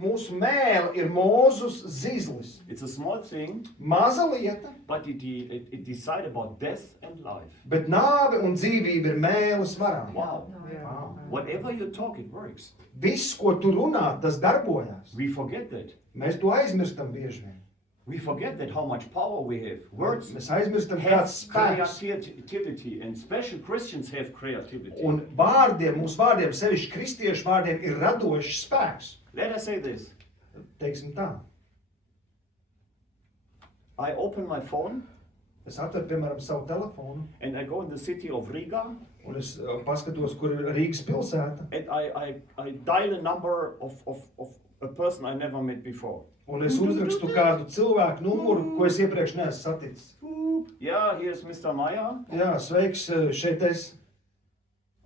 mūsu mēle ir Mūzus zīzlis. It's a small thing, Maza lieta, but it decides about death and life. bet nāve un dzīvība ir mēles varā. Wow. Wow. Whatever you talk, it works. Viss, ko tu runā, tas darbojās. We forget that. Mēs to aizmirstam bieži vien. We forget that how much power we have. Words Mēs aizmirstam, have kāds spēks. creativity, and special Christians have creativity. Un vārdiem, mūsu vārdiem, sevišķi kristiešu vārdiem, ir radošs spēks. Let us say this. Teiksim tā. I open my phone Es atveru, piemēram, savu telefonu, and I go in the city of Riga un es paskatos, kur ir Rīgas pilsēta, and I dial a number of a person I never met before. un es uzrakstu kādu cilvēku numuru, ko es iepriekš neesmu saticis. Yeah, here's Mr. Meyer. Jā, sveiks, šeit es.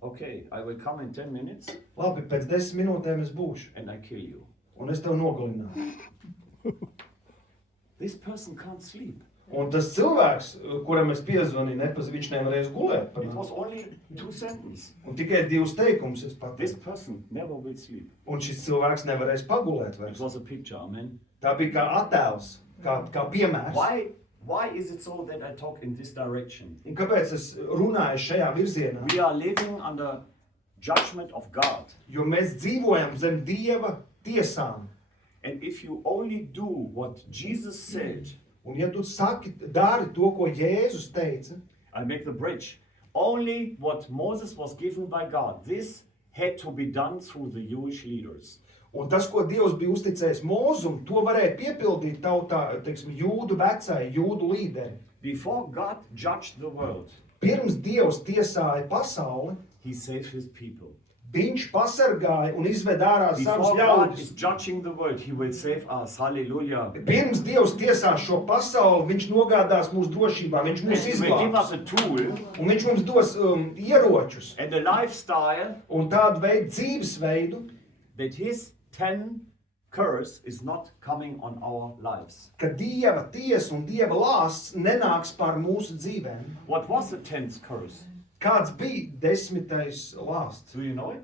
Okay, I will come in 10 minutes Labi, pēc 10 minūtēm es būšu, and I kill you. un es tev nogalināšu. This person can't sleep. Un tas cilvēks, kuram es piezvanīju, viņš nevarēs gulēt par It mani. was only 2 sentences. Un tikai 2 teikumus es This pateicu. person never will sleep. Un šis cilvēks nevarēs pagulēt It vairs. was a picture, amen. Tā bija kā attēls, kā piemērs. Why is it so that I talk in this direction? Un kāpēc es runāju šajā virzienā? We are living under judgment of God. Jo mēs dzīvojam zem Dieva tiesām. And if you only do what Jesus said, Un ja tu saki, dari to, ko Jēzus teica, I make the bridge. Only what Moses was given by God. This had to be done through the Jewish leaders. un tas, ko Dievs bija uzticējis Mūzum, to varēja piepildīt tautā, teiksim, jūdu vecai, jūdu līderi. Before God judged the world, Pirms Dievs tiesāja pasauli, he saved his people. viņš pasargāja un izved ārā savus Before God is ļaudis. judging the world, he will save us. Hallelujah. Pirms Dievs tiesās šo pasauli, viņš nogādās mūsu drošībā, viņš And mūs he will give us izglābs. a tool Un viņš mums dos ieročus and a lifestyle un tādu veidu dzīvesveidu, that his 10 curse is not coming on our lives. ka Dieva tiesa un Dieva lāsts nenāks pār mūsu dzīvēm. What was the 10th curse? Kāds bija 10. lāsts? Do you know it?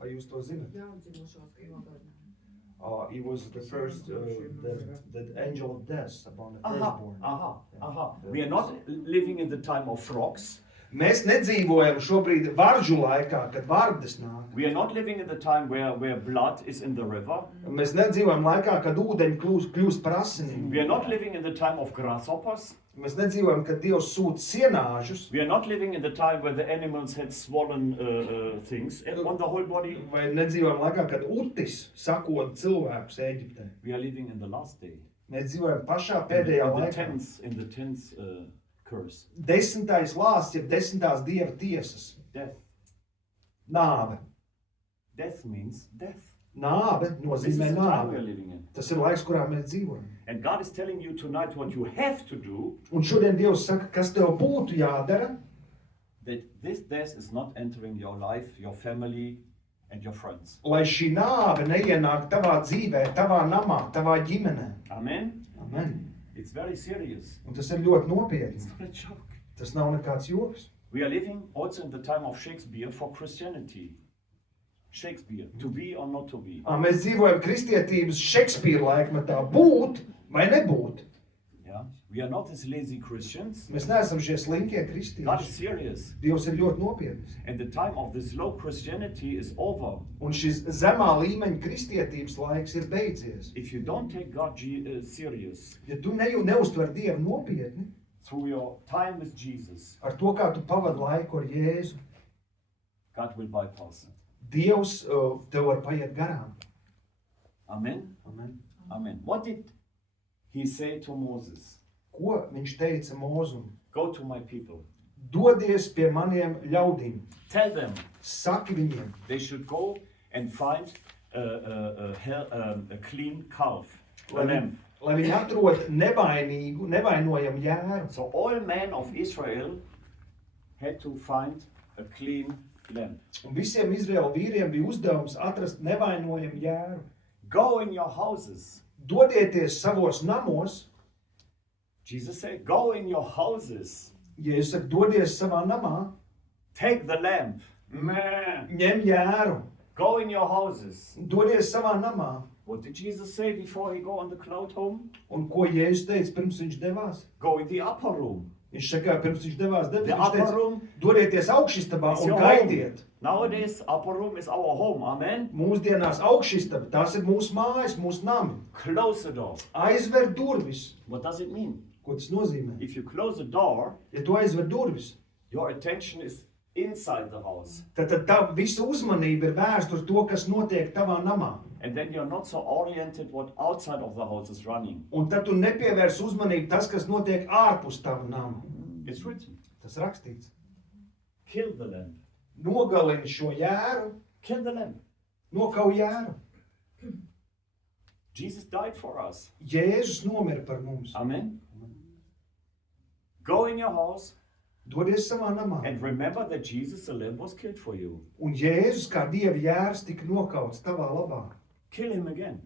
Vai jūs to zinat? Jaundzimušos nogalināja. It was the first, the angel of death upon the Aha, firstborn. We are not living in the time of frogs. Mēs nedzīvojam šobrīd varžu laikā, kad vardes nāk. We are not living in the time where blood is in the river. Mēs nedzīvojam laikā, kad ūdeņi kļūst par asinīm. We are not living in the time of grasshoppers. Mēs nedzīvojam, kad Dievs sūta sienāžus. We are not living in the time where the animals had swollen things on the whole body. Vai nedzīvojam laikā, kad utis sakoda cilvēkus Ēģiptē. We are living in the last day. Mēs dzīvojam pašā pēdējā In the laikā. 10th curse. 10. lāsts, jeb 10. Dieva tiesas. Death. Nāve. Death means death. Nāve This is nozīmē the time we are nāve. living in. Tas ir laiks, kurā mēs dzīvojam. And God is telling you tonight what you have to do, Un šodien Dievs saka, kas tev būtu jādara, that this death is not entering your life, your family, and your friends. lai šī nāve neienāk tavā dzīvē, tavā namā, tavā ģimenē. Amen? Amen. It's very serious. Un tas ir ļoti nopietni. It's not a joke. Tas nav nekāds joks. We are living also in the time of Shakespeare for Christianity. Shakespeare, to be or not to be. Mēs dzīvojam kristietības Šekspīra laikmetā. Būt vai nebūt? Yeah? We are not as lazy Christians. Mēs neesam šie slinkie God is kristieši. serious. Dievs ir ļoti nopietns. And the time of this low Christianity is over. Un šis zemā līmeņa kristietības laiks ir beidzies. If you don't take God serious Ja tu neuztver Dievu nopietni through your time with Jesus, ar to, kā tu pavadi laiku ar Jēzu, God will bypass it. Dievs tev var paiet garām. Amen? Amen. Amen. What did he say to Moses? Ko viņš teica Mūzum? Go to my people. Dodies pie maniem ļaudīm. Tell them Saki viņiem, they should go and find a clean calf, a lamb. lai viņi atrod nevainojamu jēru. So all men of Israel had to find a clean lamb. Un visiem Izraēla vīriem bija uzdevums atrast nevainojamu jēru. Go in your houses. Dodieties savos namos, Jesus said, go in your houses. ja es saku, dodies savā namā, Take the lamb. Meh. ņem jēru, Go in your houses. dodies savā namā, What did Jesus say before he go on the cloud home? Un ko Jēzus teica, pirms viņš devās? Go in the upper room. Viņš saka, pirms viņš devās, The viņš upper teica, room dodieties augšistabā is un your gaidiet. home. Nowadays, upper room is our home. Amen. Mūsdienās augšistaba, tās ir mūsu mājas, mūsu nami. Close the door. Aizver durvis. What does it mean? Ko tas nozīmē? If you close the door, Ja tu aizver durvis, your attention is inside the house. tad tā visa uzmanība ir vērsta uz to, kas notiek tavā namā. And then you're not so oriented what outside of the house is running. Un tad tu nepievērs uzmanību tas, kas notiek ārpus tava nama. It's written. Tas rakstīts. Kill the lamb. Nogalini šo jēru, Kill the lamb. nokauj jēru. Jesus died for us. Jēzus nomira par mums. Amen. Go in your house Dodies savā namā. and remember that Jesus the lamb was killed for you. Un Jēzus kā Dieva jērs tika nokauts tavā labā. Kill him again.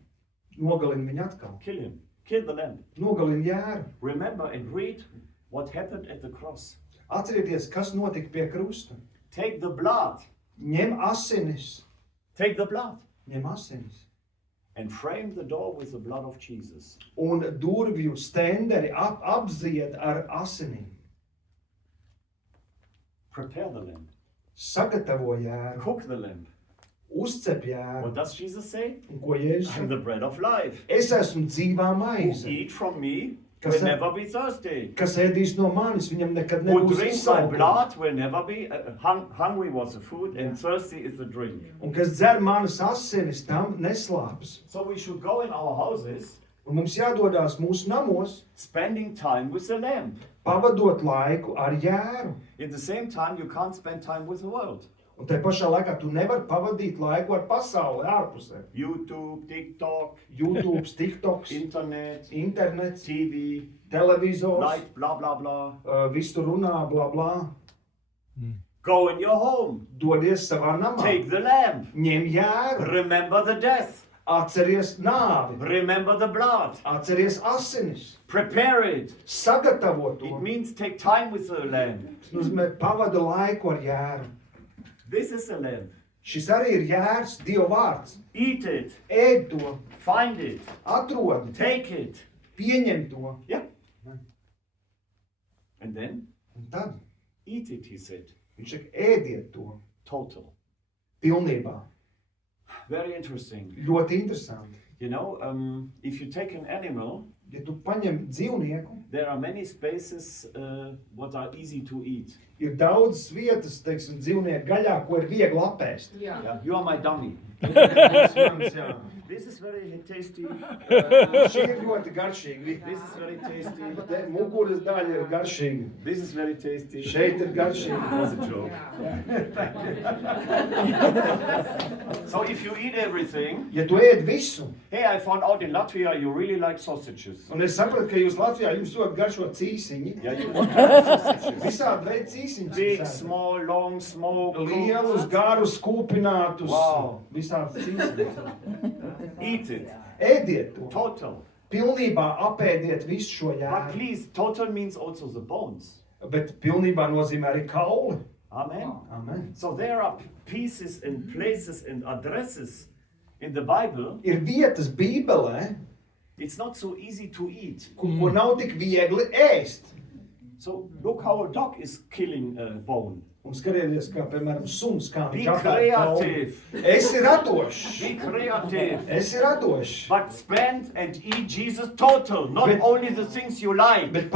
Nogalini viņu atkal. Kill him. Kill the lamb. Nogalini jēru. Remember and read what happened at the cross. Atcerieties, kas notika pie krusta. Take the blood. Ņem asinis. Take the blood. Ņem asinis. And frame the door with the blood of Jesus. Un durvju stenderi apzied ar asinīm. Prepare the lamb. Sagatavo jēru. Cook the lamb. Uzcep jēru. What does Jesus say? Un ko Jēzus I'm saka? the bread of life. Es esmu dzīvā Who maize. eat from me Kas will sa- never be thirsty. Kas ēdīs no manis, viņam nekad Who nebūs drinks my izsalkuma. blood will never be hungry was the food and thirsty is the drink. Un kas dzer manas asinis, tam neslāps. So we should go in our houses Un mums jādodās mūsu namos, spending time with the lamb. pavadot laiku ar jēru. In the same time, you can't spend time with the world. Un tajā pašā laikā tu nevari pavadīt laiku ar pasauli ārpusē. YouTube, TikTok, YouTube, TikToks, internet, internets, TV, televizors, light, blah, blah, blah. viss tur runā, bla, bla. Go in your home. Dodies savā namā. Take the lamb. Ņem jēru. Remember the death. Atceries nāvi. Remember the blood. Atceries asinis. Prepare it. Sagatavo to. It means take time with the lamb. Tas nozīmē pavada laiku ar jēru. This is the lamb. Šis arī ir jērs, Dieva vārds. Eat it. Ēd to, Find it. atrod, Take it. pieņem to. Yeah. And then Un tad eat it, he said. viņš saka, ēdiet to Total. pilnībā. Very interesting. Ļoti interesanti. You know, if you take an animal, Ja tu paņem dzīvnieku, there are many spaces what are easy to eat. ir daudz vietas, teiksim, dzīvnieku gaļā, ko ir viegli apēst. Yeah. Yeah. You are my dummy. Tas mans, jā. This is very tasty. Šī ir ļoti garšīga. This is very tasty. Te muguras daļa ir garšīga. This is very tasty. Šeit ir garšīga. It was a joke. So if you eat everything, Ja tu ēd visu, hey, I found out in Latvia you really like sausages. un es sapratu, ka jūs Latvijā jums ļoti garšo cīsiņi, Yeah, you want sausages. visādi veidi cīsiņus. Big, visādi. small, long, smoked. Lielus, garus, kūpinātus, Wow. visādi cīsiņus. Eat it. Ēdiet to. Total. Pilnībā apēdiet visu šo But jēru. please, total means also the bones. Bet pilnībā nozīmē arī kauli. Amen. Amen. So there are pieces and places and addresses in the Bible. Ir vietas Bībelē, It's not so easy to eat. ko nav tik viegli ēst. So look how a dog is killing a bone. Un skatieties, kā, piemēram, suns, kā Be viņš apēd kauli. creative. Esi radošs. Be creative. Esi radošs. But spend and eat Jesus total, not Bet- only the things you like. Bet